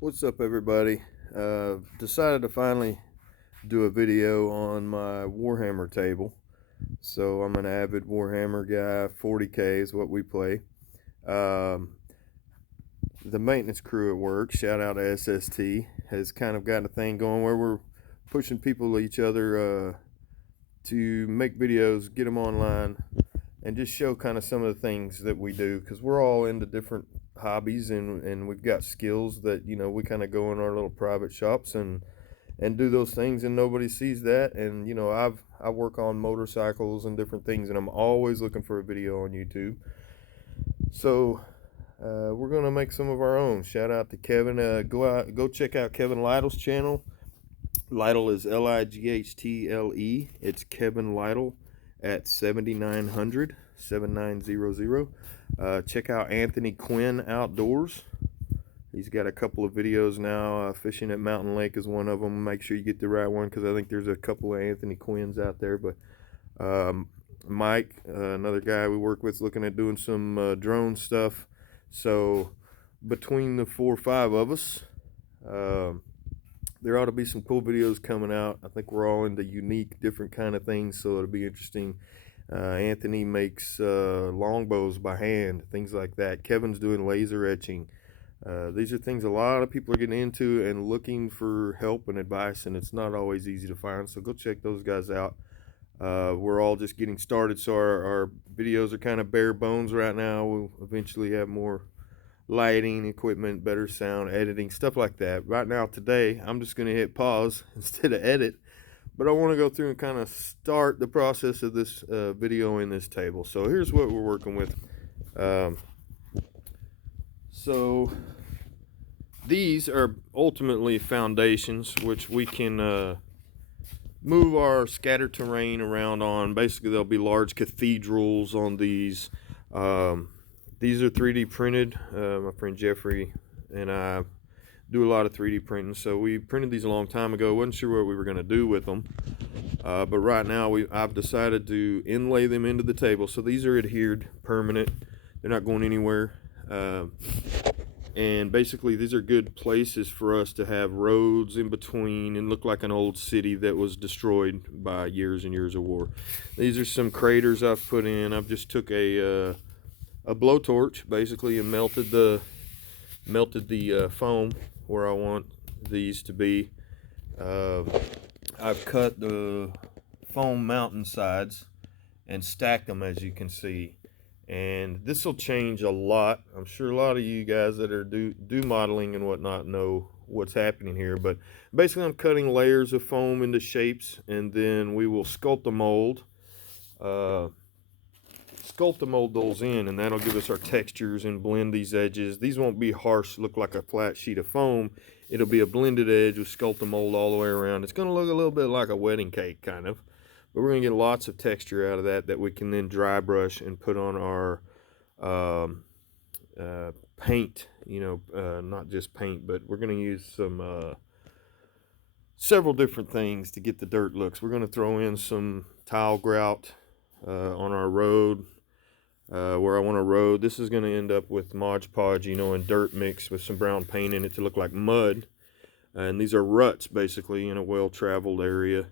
What's up, everybody? Decided to finally do a video on my Warhammer table. So I'm an avid Warhammer guy. 40K is what we play. Um, the maintenance crew at work, shout out to SST, has kind of got a thing going where we're pushing people to each other to make videos, get them online, and just show kind of some of the things that we do, because we're all into different hobbies, and we've got skills that we kind of go in our little private shops and do those things, and nobody sees that. And I work on motorcycles and different things, and I'm always looking for a video on YouTube. So we're gonna make some of our own. Shout out to Kevin. Go check out Kevin Lytle's channel. Lytle is Lighthle. It's Kevin Lytle at 7900. Check out Anthony Quinn Outdoors. He's got a couple of videos now. Fishing at Mountain Lake is one of them. Make sure you get the right one, because I think there's a couple of Anthony Quinns out there. But Mike, another guy we work with, looking at doing some drone stuff. So between the 4 or 5 of us, there ought to be some cool videos coming out. I think we're all into unique, different kind of things, so it'll be interesting. Anthony makes longbows by hand, things like that. Kevin's doing laser etching. These are things a lot of people are getting into and looking for help and advice, and it's not always easy to find, so go check those guys out. We're all just getting started, so our videos are kind of bare bones right now. We'll eventually have more lighting, equipment, better sound, editing, stuff like that. Right now, today, I'm just going to hit pause instead of edit, but I want to go through and kind of start the process of this video in this table. So here's what we're working with. So these are ultimately foundations, which we can move our scattered terrain around on. Basically, there'll be large cathedrals on these. These are 3D printed. My friend Jeffrey and I do a lot of 3D printing, so we printed these a long time ago. Wasn't sure what we were going to do with them, but right now I've decided to inlay them into the table. So these are adhered, permanent. They're not going anywhere. And basically these are good places for us to have roads in between and look like an old city that was destroyed by years and years of war. These are some craters I've put in. I've just took a blowtorch basically and melted the foam where I want these to be. I've cut the foam mountain sides and stacked them, as you can see, and this will change a lot. I'm sure a lot of you guys that are do modeling and whatnot know what's happening here, but basically I'm cutting layers of foam into shapes, and then we will sculpt the mold those in, and that'll give us our textures and blend these edges. These won't be harsh, look like a flat sheet of foam. It'll be a blended edge with sculpt the mold all the way around. It's going to look a little bit like a wedding cake, kind of, but we're going to get lots of texture out of that we can then dry brush and put on our paint. Not just paint, but we're going to use some several different things to get the dirt looks. We're going to throw in some tile grout on our road, where I want a road. This is going to end up with Mod Podge, and dirt mixed with some brown paint in it to look like mud. And these are ruts, basically, in a well-traveled area.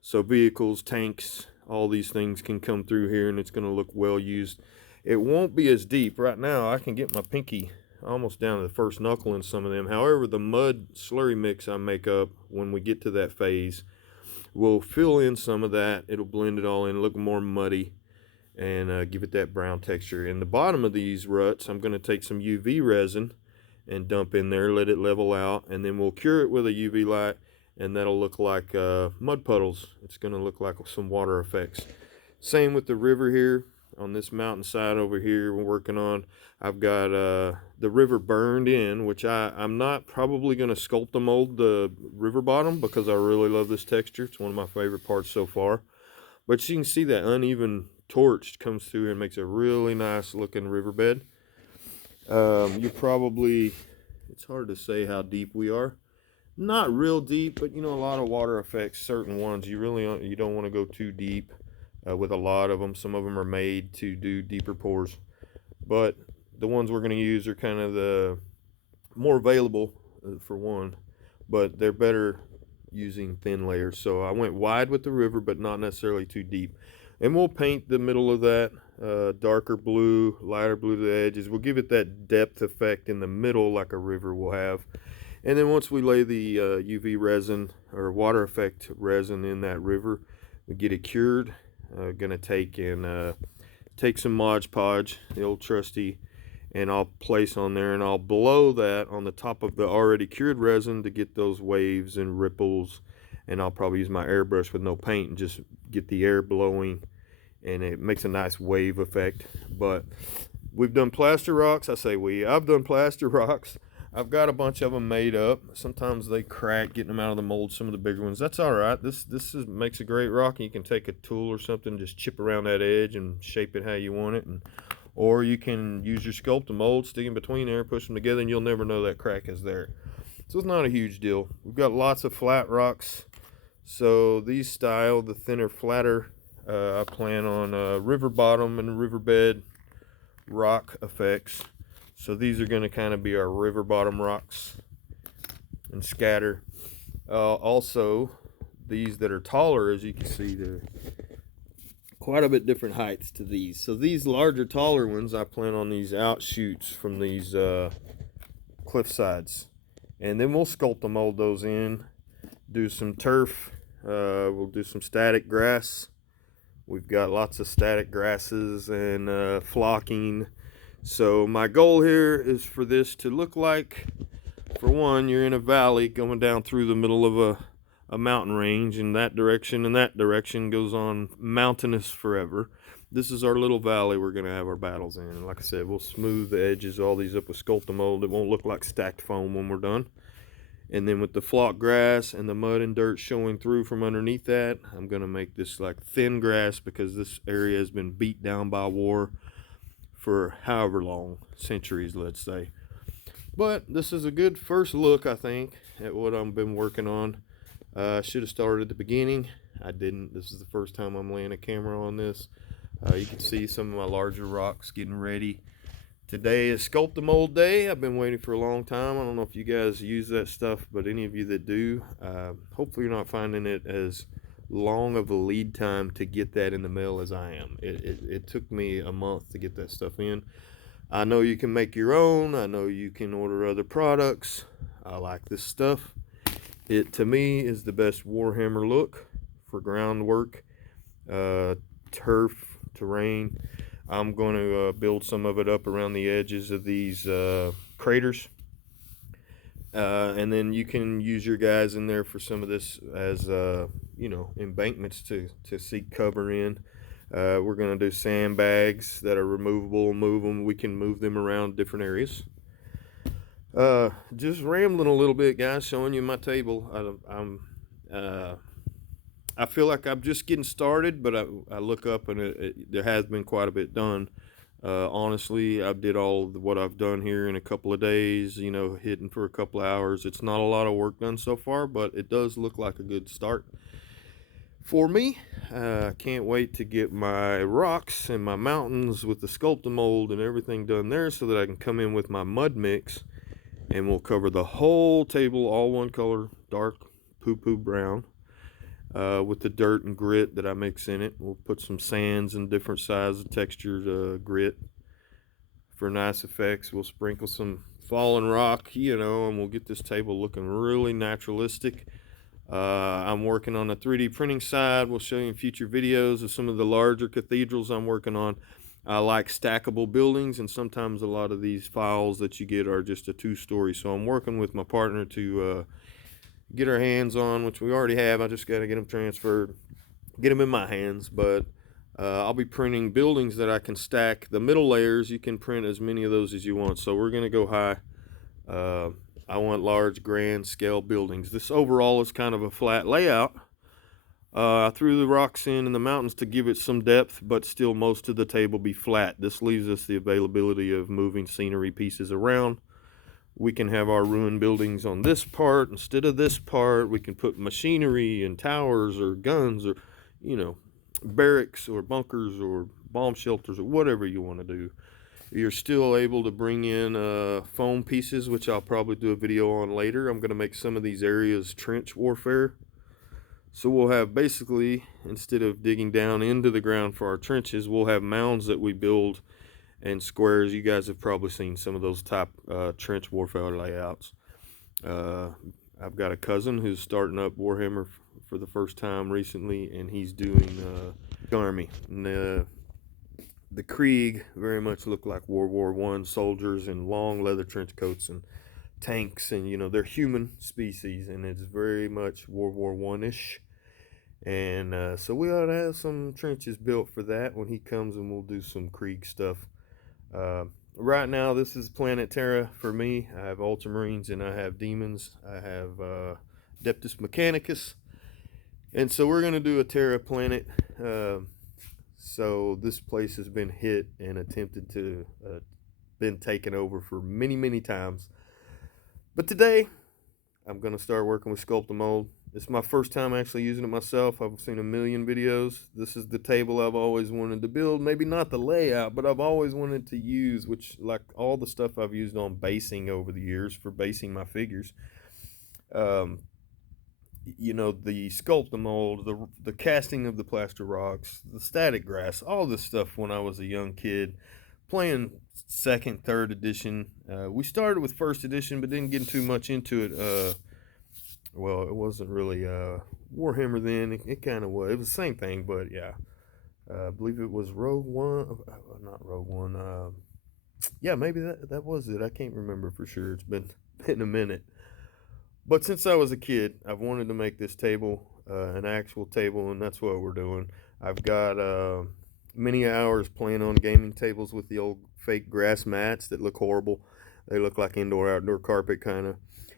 So vehicles, tanks, all these things can come through here, and it's going to look well used. It won't be as deep. Right now, I can get my pinky almost down to the first knuckle in some of them. However, the mud slurry mix I make up when we get to that phase will fill in some of that. It'll blend it all in, look more muddy, and give it that brown texture. In the bottom of these ruts, I'm going to take some UV resin and dump in there, let it level out, and then we'll cure it with a UV light, and that'll look like mud puddles. It's going to look like some water effects. Same with the river here. On this mountainside over here we're working on, I've got the river burned in, which I'm not probably going to sculpt the mold the river bottom, because I really love this texture. It's one of my favorite parts so far. But you can see that uneven torch comes through and makes a really nice looking riverbed. It's hard to say how deep we are. Not real deep, but a lot of water effects. Certain ones you don't want to go too deep with a lot of them. Some of them are made to do deeper pours, but the ones we're going to use are kind of the more available for one, but they're better using thin layers. So I went wide with the river, but not necessarily too deep. And we'll paint the middle of that darker blue, lighter blue to the edges. We'll give it that depth effect in the middle like a river will have. And then once we lay the UV resin or water effect resin in that river, we get it cured. Gonna take some Mod Podge, the old trusty, and I'll place on there, and I'll blow that on the top of the already cured resin to get those waves and ripples. And I'll probably use my airbrush with no paint and just get the air blowing, and it makes a nice wave effect. But we've done plaster rocks. I've done plaster rocks. I've got a bunch of them made up. Sometimes they crack getting them out of the mold, some of the bigger ones. That's all right. This makes a great rock, and you can take a tool or something, just chip around that edge and shape it how you want it. Or you can use your Sculpta mold, stick in between there, push them together, and you'll never know that crack is there. So it's not a huge deal. We've got lots of flat rocks. So these style, the thinner, flatter, I plan on river bottom and riverbed rock effects. So these are going to kind of be our river bottom rocks and scatter. Also, these that are taller, as you can see, they're quite a bit different heights to these. So these larger, taller ones, I plan on these outshoots from these cliff sides. And then we'll Sculpta mold those in, do some turf, we'll do some static grass. We've got lots of static grasses and flocking. So my goal here is for this to look like, for one, you're in a valley going down through the middle of a mountain range, and that direction goes on mountainous forever. This is our little valley we're going to have our battles in. And like I said, we'll smooth the edges, all these up with Sculpta mold. It won't look like stacked foam when we're done. And then with the flock grass and the mud and dirt showing through from underneath that, I'm going to make this like thin grass, because this area has been beat down by war for however long, centuries, let's say. But this is a good first look, I think, at what I've been working on. I should have started at the beginning. I didn't. This is the first time I'm laying a camera on this. You can see some of my larger rocks getting ready. Today is Sculpta mold day. I've been waiting for a long time. I don't know if you guys use that stuff, but any of you that do, hopefully you're not finding it as long of a lead time to get that in the mail as I am. It took me a month to get that stuff in. I know you can make your own. I know you can order other products. I like this stuff. It, to me, is the best Warhammer look for groundwork, turf, terrain. I'm going to build some of it up around the edges of these craters. And then you can use your guys in there for some of this as, you know, embankments to seek cover in. We're going to do sandbags that are removable, move them. We can move them around different areas. Just rambling a little bit, guys, showing you my table. I feel like I'm just getting started, but I look up and there has been quite a bit done. Honestly, I did all of what I've done here in a couple of days, you know, hitting for a couple of hours. It's not a lot of work done so far, but it does look like a good start for me. I can't wait to get my rocks and my mountains with the Sculpta mold and everything done there, so that I can come in with my mud mix, and we'll cover the whole table, all one color, dark poo-poo brown, with the dirt and grit that I mix in it. We'll put some sands and different sizes, textured grit for nice effects. We'll sprinkle some fallen rock, you know, and we'll get this table looking really naturalistic. I'm working on a 3D printing side. We'll show you in future videos of some of the larger cathedrals I'm working on. I like stackable buildings, and sometimes a lot of these files that you get are just a two-story. So I'm working with my partner to get our hands on, which we already have. I just got to get them transferred, get them in my hands. But I'll be printing buildings that I can stack. The middle layers, you can print as many of those as you want. So we're going to go high. I want large, grand scale buildings. This overall is kind of a flat layout. I threw the rocks in the mountains to give it some depth, but still most of the table be flat. This leaves us the availability of moving scenery pieces around. We can have our ruined buildings on this part instead of this part. We can put machinery and towers or guns or, you know, barracks or bunkers or bomb shelters or whatever you want to do. You're still able to bring in foam pieces, which I'll probably do a video on later. I'm going to make some of these areas trench warfare. So we'll have basically, instead of digging down into the ground for our trenches, we'll have mounds that we build and squares. You guys have probably seen some of those type trench warfare layouts. I've got a cousin who's starting up Warhammer for the first time recently, and he's doing army. And the Krieg very much look like World War I soldiers in long leather trench coats and tanks, and you know, they're human species, and it's very much World War I-ish. And so we ought to have some trenches built for that when he comes, and we'll do some Krieg stuff. Right now, this is Planet Terra for me. I have Ultramarines and I have Demons. I have Adeptus Mechanicus. And so we're going to do a Terra planet. So this place has been hit and attempted to been taken over for many, many times. But today, I'm going to start working with Sculpt-A-Mold. It's my first time actually using it myself. I've seen a million videos. This is the table I've always wanted to build. Maybe not the layout, but I've always wanted to use, which like all the stuff I've used on basing over the years for basing my figures. You know, the Sculpt-A-Mold, the casting of the plaster rocks, the static grass, all this stuff when I was a young kid playing second, third edition. We started with first edition, but didn't get too much into it. Well, it wasn't really Warhammer then. It kind of was. It was the same thing, but yeah. I believe it was Rogue One. Not Rogue One. Yeah, maybe that was it. I can't remember for sure. It's been a minute. But since I was a kid, I've wanted to make this table an actual table, and that's what we're doing. I've got many hours playing on gaming tables with the old fake grass mats that look horrible. They look like indoor-outdoor carpet kind of.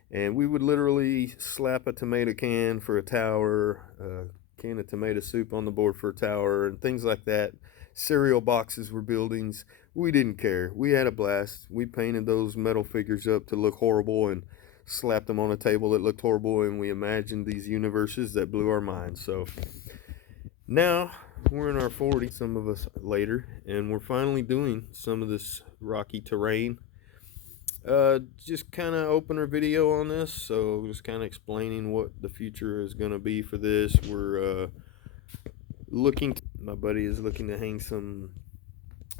And we would literally slap a tomato can for a tower, a can of tomato soup on the board for a tower, and things like that. Cereal boxes were buildings. We didn't care. We had a blast. We painted those metal figures up to look horrible and slapped them on a table that looked horrible, and we imagined these universes that blew our minds. So now we're in our 40s, some of us later, and we're finally doing some of this rocky terrain. Just kind of opener video on this, so just kind of explaining what the future is going to be for this. We're my buddy is looking to hang some,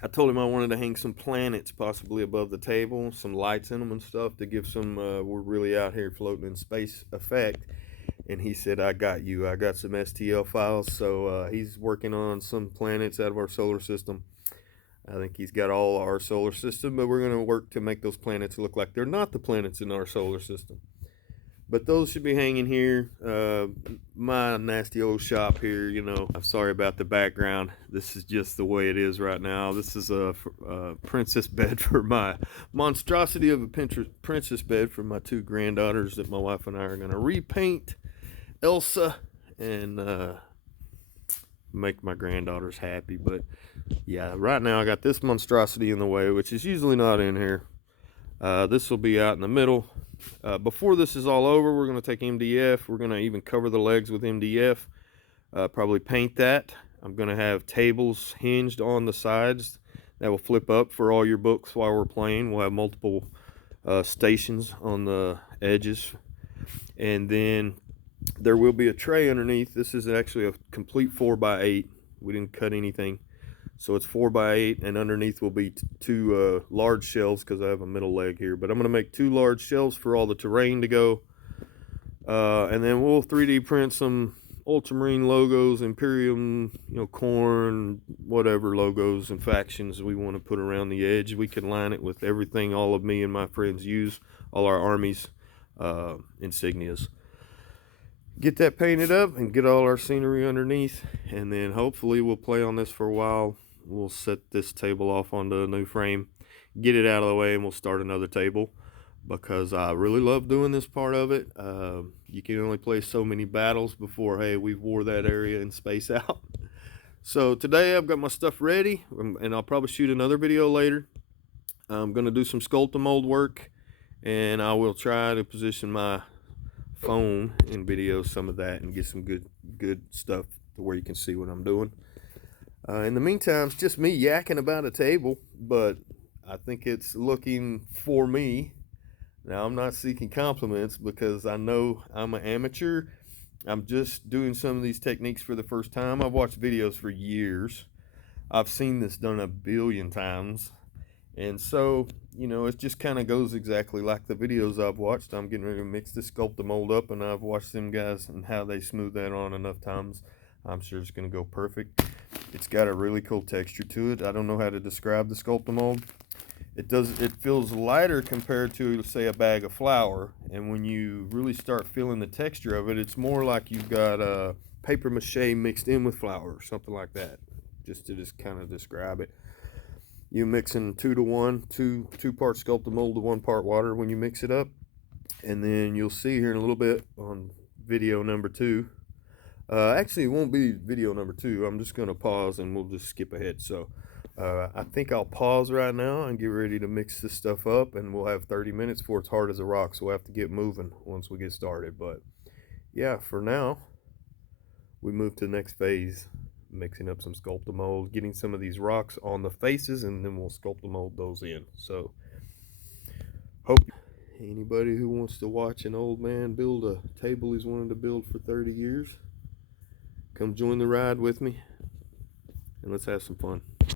I told him I wanted to hang some planets possibly above the table, some lights in them and stuff to give some, we're really out here floating in space effect. And he said, I got you. I got some STL files, so he's working on some planets out of our solar system. I think he's got all our solar system, but we're going to work to make those planets look like they're not the planets in our solar system. But those should be hanging here. My nasty old shop here, you know. I'm sorry about the background. This is just the way it is right now. This is a princess bed for my monstrosity of a princess bed for my two granddaughters that my wife and I are going to repaint Elsa and make my granddaughters happy. But yeah, right now I got this monstrosity in the way, which is usually not in here. This will be out in the middle. Before this is all over, we're going to take MDF. We're going to even cover the legs with MDF. Probably paint that. I'm going to have tables hinged on the sides that will flip up for all your books while we're playing. We'll have multiple stations on the edges. And then there will be a tray underneath. This is actually a complete 4x8. We didn't cut anything. So it's 4x8, and underneath will be two large shelves because I have a middle leg here. But I'm going to make two large shelves for all the terrain to go. And then we'll 3D print some Ultramarine logos, Imperium, you know, Corn, whatever logos and factions we want to put around the edge. We can line it with everything all of me and my friends use, all our armies, insignias. Get that painted up and get all our scenery underneath, and then hopefully we'll play on this for a while. We'll set this table off onto a new frame, get it out of the way, and we'll start another table because I really love doing this part of it. You can only play so many battles before, hey, we've wore that area and space out. So today I've got my stuff ready, and I'll probably shoot another video later. I'm going to do some Sculpt-A-Mold work, and I will try to position my phone and video some of that and get some good stuff to where you can see what I'm doing. In the meantime, it's just me yakking about a table, but I think it's looking for me. Now, I'm not seeking compliments because I know I'm an amateur. I'm just doing some of these techniques for the first time. I've watched videos for years. I've seen this done a billion times. And so, you know, it just kind of goes exactly like the videos I've watched. I'm getting ready to mix this sculpt the mold up, and I've watched them guys and how they smooth that on enough times. I'm sure it's going to go perfect. It's got a really cool texture to it. I don't know how to describe the sculpt the mold. It feels lighter compared to, say, a bag of flour, and when you really start feeling the texture of it, it's more like you've got paper mache mixed in with flour or something like that, just to kind of describe it. You mixing 2 to 1, two parts sculpted mold to 1 part water when you mix it up, and then you'll see here in a little bit on video number 2. Actually, it won't be video number 2. I'm just going to pause and we'll just skip ahead. So I think I'll pause right now and get ready to mix this stuff up, and we'll have 30 minutes before it's hard as a rock, so we'll have to get moving once we get started. But yeah, for now, we move to the next phase, mixing up some sculpt mold, getting some of these rocks on the faces, and then we'll sculpt mold those in. So hope anybody who wants to watch an old man build a table he's wanted to build for 30 years, come join the ride with me and let's have some fun.